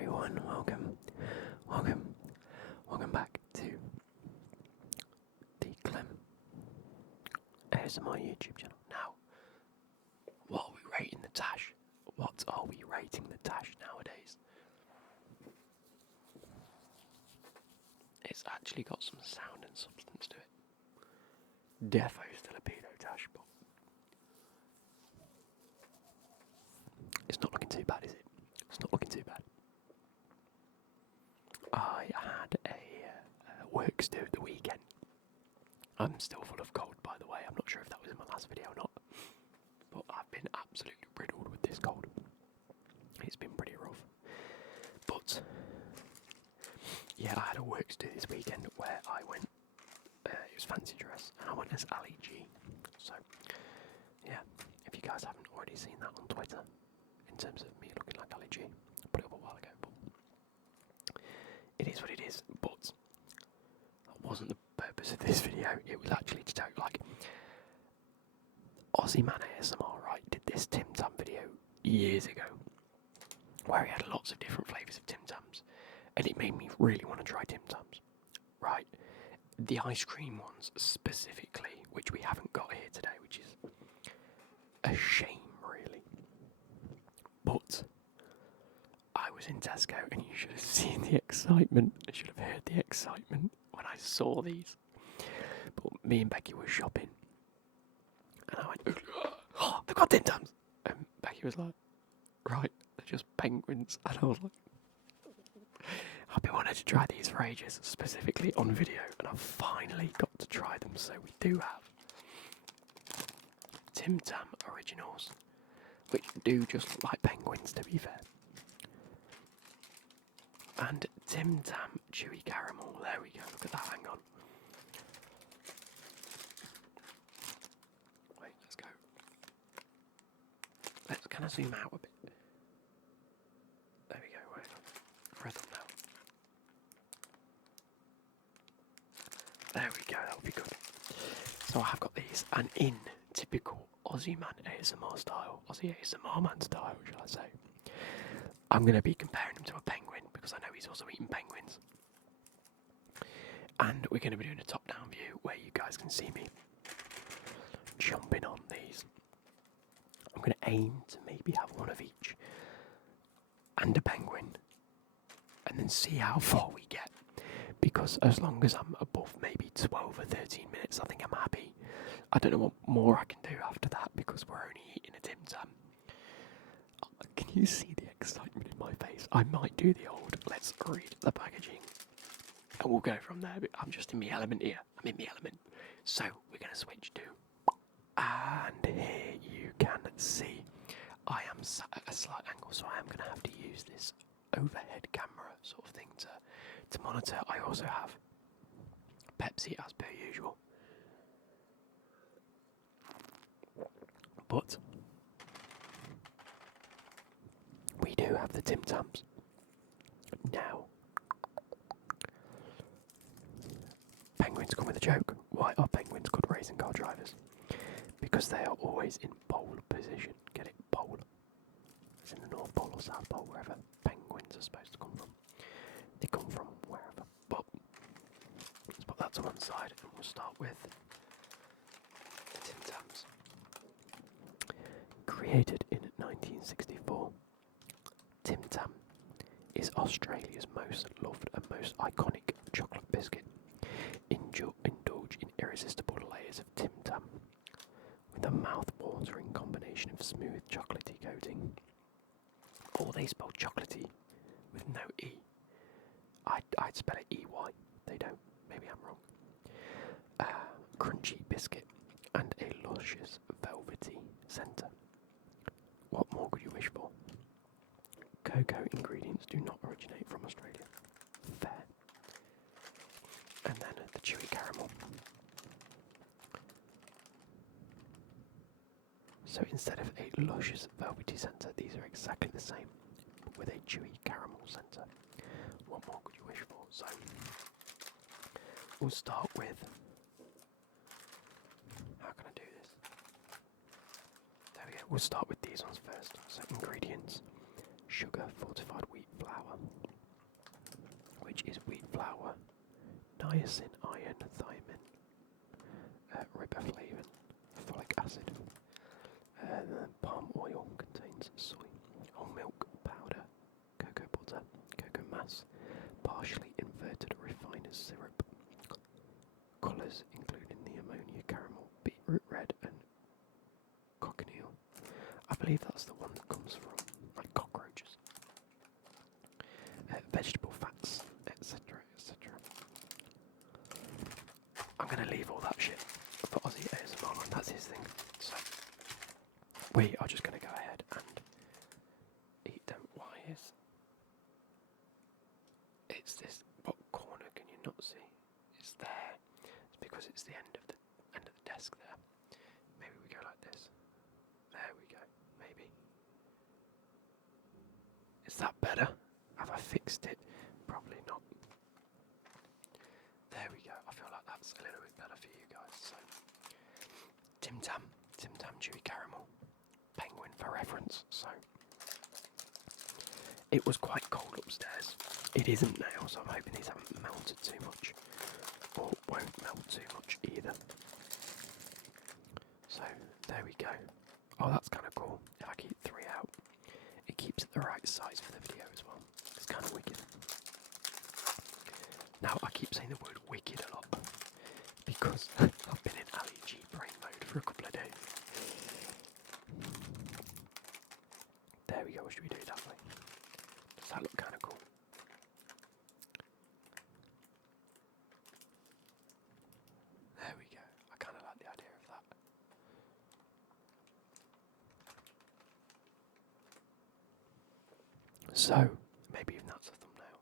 everyone, welcome back to the Clem ASMR YouTube channel. Now, what are we rating the Tash? What are we rating the Tash nowadays? It's actually got some sound and substance to it. Defo still a pedo Tash, but it's not looking too bad, is it? It's not looking too bad. I had a work to do at the weekend. I'm still full of cold, by the way. I'm not sure if that was in my last video or not, but I've been absolutely riddled with this cold. It's been pretty rough. But yeah, I had a work to do this weekend where I went. It was fancy dress, and I went as Ali G. So yeah, if you guys haven't already seen that on Twitter, in terms of me looking like Ali G, I put it up a while ago. But it is what it is. But that wasn't the purpose of this video. It was actually to tell you, like, Aussie Man ASMR, right, did this TimTam video years ago, where he had lots of different flavours of TimTams, and it made me really want to try TimTams, right? The ice cream ones specifically, which we haven't got here today, which is a shame, really. But I was in Tesco, and you should have seen the excitement. I should have heard the excitement when I saw these. But me and Becky were shopping, and I went, "Oh, they've got TimTams!" And Becky was like, "Right, they're just penguins." And I was like, I've been wanting to try these for ages, specifically on video, and I've finally got to try them. So we do have TimTam Originals, which do just look like penguins, to be fair. And TimTam Chewy Caramel. There we go. Look at that. Hang on. Wait, let's go. Can I zoom out a bit? There we go. Wait. Press up now. There we go. That'll be good. So I have got these, and in typical Aussie Man ASMR style, Aussie ASMR Man style, shall I say, I'm going to be comparing him to a penguin, because I know he's also eating penguins. And we're going to be doing a top-down view where you guys can see me jumping on these. I'm going to aim to maybe have one of each and a penguin, and then see how far we get. Because as long as I'm above maybe 12 or 13 minutes, I think I'm happy. I don't know what more I can do after that, because we're only eating a TimTam. Can you see the excitement in my face? I might do the old, let's read the packaging, and we'll go from there. But I'm just in my element here. I'm in my element. So we're going to switch to, and here you can see I am sat at a slight angle, so I am going to have to use this overhead camera sort of thing to monitor. I also have Pepsi as per usual. But we do have the TimTams. Now, penguins come with a joke. Why are penguins good racing car drivers? Because they are always in pole position. Get it? Pole. It's in the North Pole or South Pole, wherever penguins are supposed to come from. They come from wherever. But let's put that to one side, and we'll start with the TimTams. Created in 1964, TimTam is Australia's most loved and most iconic chocolate biscuit. Indulge in irresistible layers of TimTam with a mouth-watering combination of smooth chocolatey coating. Or they spell chocolatey with no E. I'd spell it E-Y. They don't. Maybe I'm wrong. Crunchy biscuit and a luscious velvety centre. What more could you wish for? Cocoa ingredients do not originate from Australia. Fair. And then the chewy caramel. So instead of a luscious velvety centre, these are exactly the same, but with a chewy caramel centre. What more could you wish for? So we'll start with, how can I do this? There we go. We'll start with these ones first. So ingredients: sugar, fortified wheat flour, is wheat flour, niacin, iron, thiamine, riboflavin, folic acid. Palm oil contains soy, whole milk powder, cocoa butter, cocoa mass, partially inverted refiner's syrup. Colours including the ammonia caramel, beetroot red, and cochineal. I believe that's the one that comes from like cockroaches. Vegetable fats, etc., etc. I'm gonna leave all that shit for Aussie ASMR, and that's his thing. So we are just gonna go ahead and eat them. Why is it's this? What corner can you not see? It's there. It's because it's the end of the desk there. Maybe we go like this. There we go. Maybe. Is that better? Have I fixed it? Probably not. There we go. I feel like that's a little bit better for you guys. So, Tim Tam Chewy Caramel, Penguin for reference. So, it was quite cold upstairs. It isn't now, so I'm hoping these haven't melted too much, or won't melt too much either. So, there we go. Oh, that's kind of cool. If I keep 3 out, it keeps it the right size for the video as well. It's kind of wicked. Now, I keep saying the word wicked a lot because I've been in Ali G brain mode for a couple of days. There we go, or should we do it that way? Does that look kind of cool? There we go. I kind of like the idea of that. So, maybe even that's a thumbnail.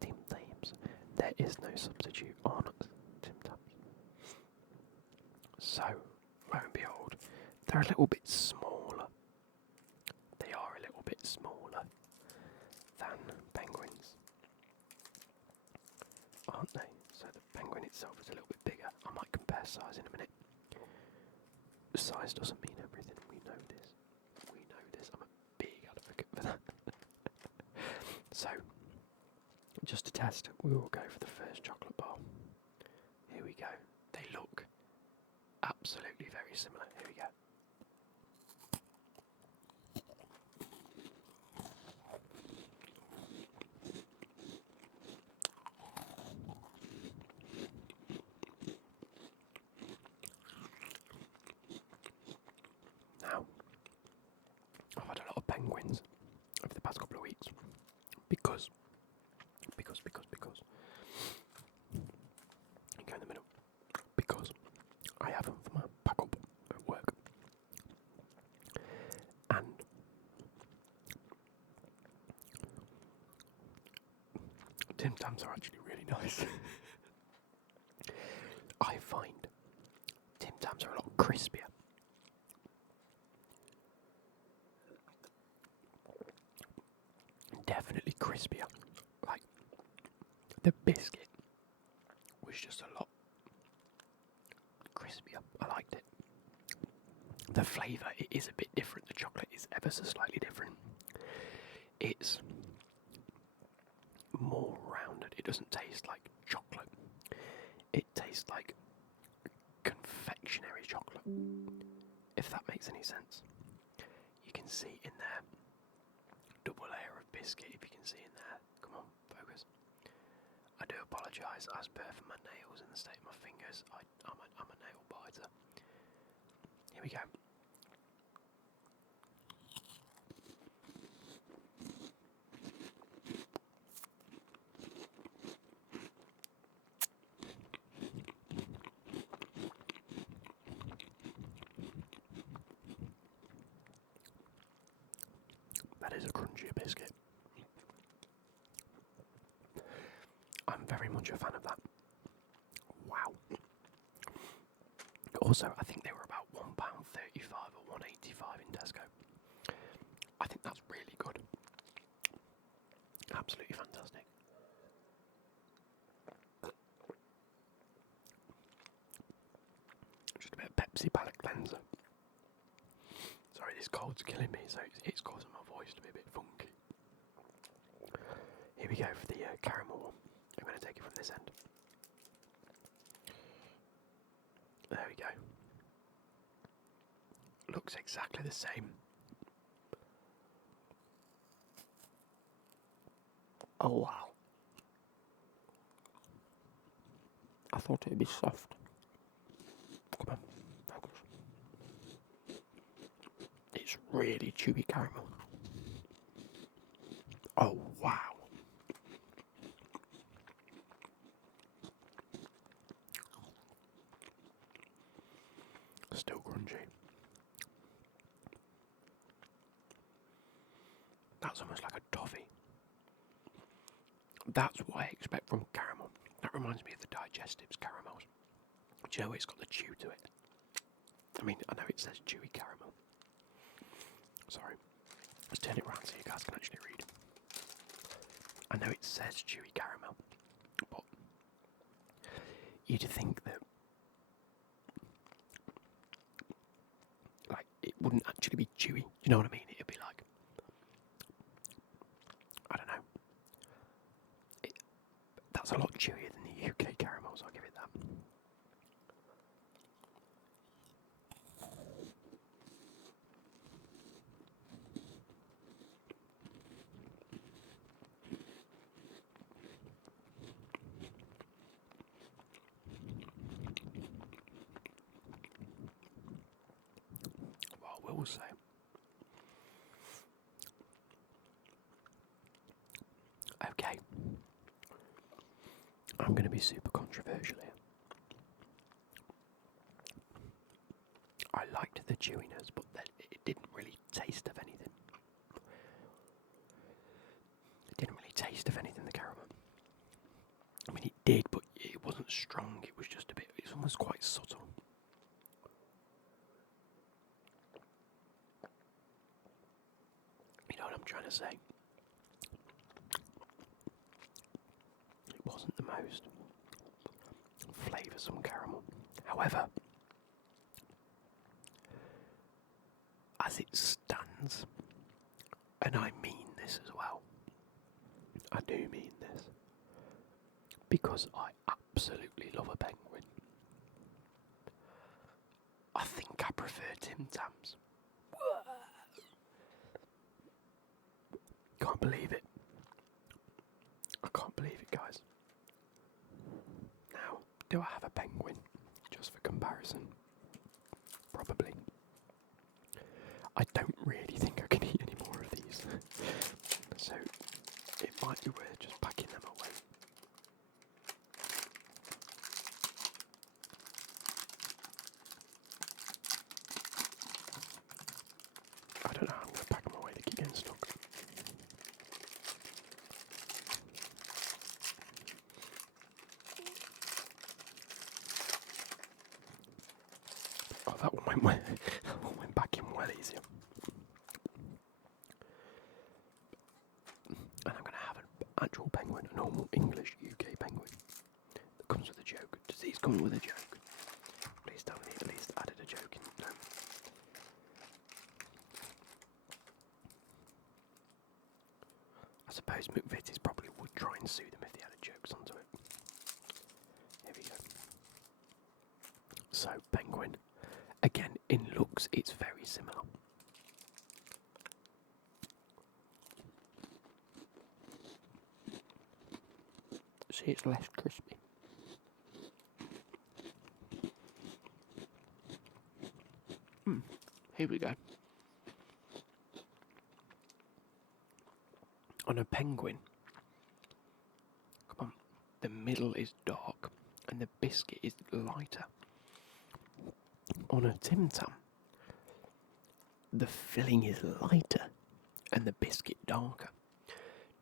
TimTams. There is no substitute on TimTams. So, lo and behold, they're a little bit smaller. They are a little bit smaller than penguins, aren't they? So the penguin itself is a little bit bigger. I might compare size in a minute. Size doesn't mean everything. We know this. I'm a big advocate for that. So, just to test, we will go for the first chocolate bar. Here we go. They look absolutely very similar. Here we go. Now, I've had a lot of penguins over the past couple of weeks because you go in the middle, because I have them for my pack up at work, and TimTams are actually really nice. I find TimTams are a lot crispier. Definitely crispier. Like, the biscuit was just a lot crispier. I liked it. The flavour, it is a bit different. The chocolate is ever so slightly different. It's more rounded. It doesn't taste like chocolate. It tastes like confectionery chocolate, if that makes any sense. You can see in there, double layer of biscuit, if you can see in there. Come on, focus. I do apologise, as per for my nails and the state of my fingers. I'm a nail biter. Here we go. That is a crunchier biscuit. I'm very much a fan of that. Wow. Also, I think they were about £1.35 or £1.85 in Tesco. I think that's really good. Absolutely fantastic. Just a bit of Pepsi palate cleanser. Sorry, this cold's killing me, so it's causing my voice to be a bit funky. Here Here we go for the caramel one. I'm going to take it from this end. There we go. Looks exactly the same. Oh wow. I thought it would be soft. Come on, focus. It's really chewy caramel. Oh wow. Still crunchy. That's almost like a toffee. That's what I expect from caramel. That reminds me of the digestives caramels. Do you know it's got the chew to it? I mean, I know it says chewy caramel. Sorry. Let's turn it around so you guys can actually read. I know it says chewy caramel, but you'd think that like it wouldn't actually be chewy. You know what I mean? It'd be like, I don't know. That's a lot chewier than the UK caramels, I'll give it that. What I will say, okay, I'm going to be super controversial here. I liked the chewiness, but then it didn't really taste of anything. It didn't really taste of anything, the caramel. I mean, it did, but it wasn't strong. It was just a bit, it's almost quite subtle. You know what I'm trying to say? It wasn't the most flavoursome caramel. However, as it stands, and I mean this as well, I do mean this, because I absolutely love a penguin. I think I prefer TimTams. Can't believe it. I can't believe it, guys. Now, do I have a penguin? Just for comparison. Probably. I don't really think I can eat any more of these. So, it might be worth just packing them away. I don't know how I'm going to pack them away to keep getting stuck. Oh, that one went well. That one went back in well easier. And I'm going to have an actual penguin, a normal English UK penguin that comes with a joke. Does these come with a joke? Please tell me at least added a joke in. No. I suppose McVitie's probably would try and sue them if they added jokes onto it. Here we go. So, penguin. Again, in looks, it's very similar. See, it's less crispy. Here we go. On a penguin, come on, the middle is dark and the biscuit is lighter. On a Tim Tam, the filling is lighter and the biscuit darker.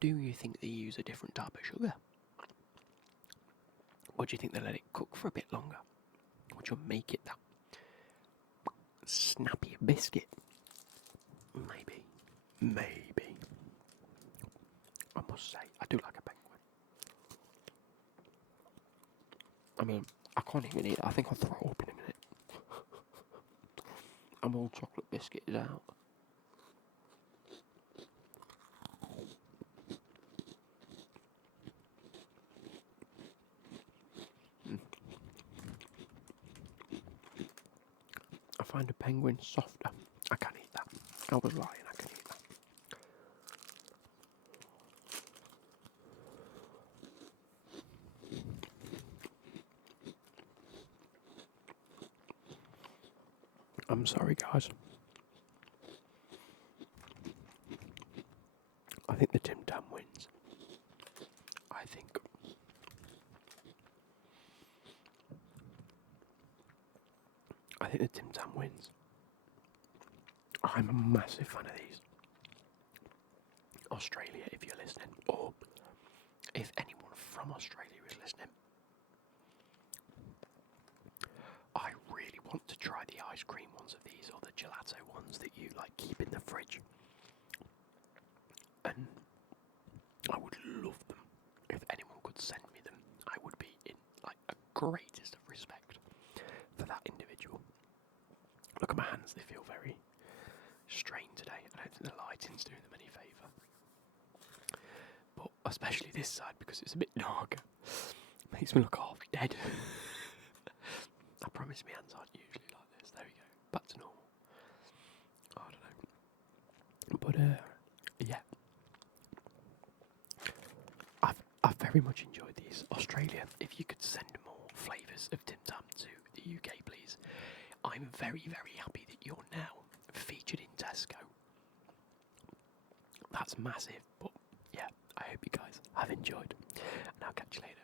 Do you think they use a different type of sugar? Or do you think they let it cook for a bit longer? Would you make it that snappy biscuit? Maybe. Maybe. I must say, I do like a penguin. I mean, I can't even eat it. I think I'll throw it up in a minute. I'm all chocolate biscuit is out. find a penguin softer. I can eat that. I was lying, I can eat that. I'm sorry, guys. I think the Tim Tam wins. I think. The Tim Tam wins. I'm a massive fan of these. Australia, if you're listening, or if anyone from Australia is listening, I really want to try the ice cream ones of these, or the gelato ones that you like keep in the fridge. And I would love them. If anyone could send me them, I would be in like a greatest of respect for that individual. Look at my hands, they feel very strained today. I don't think the lighting's doing them any favour. But especially this side, because it's a bit darker. Makes me look half dead. I promise my hands aren't usually like this. There we go. Back to normal. I don't know. But yeah. I've very much enjoyed these. Australia, if you could send more flavours of Tim Tam to the UK, please. I'm very, very happy that you're now featured in Tesco. That's massive, but yeah, I hope you guys have enjoyed. And I'll catch you later.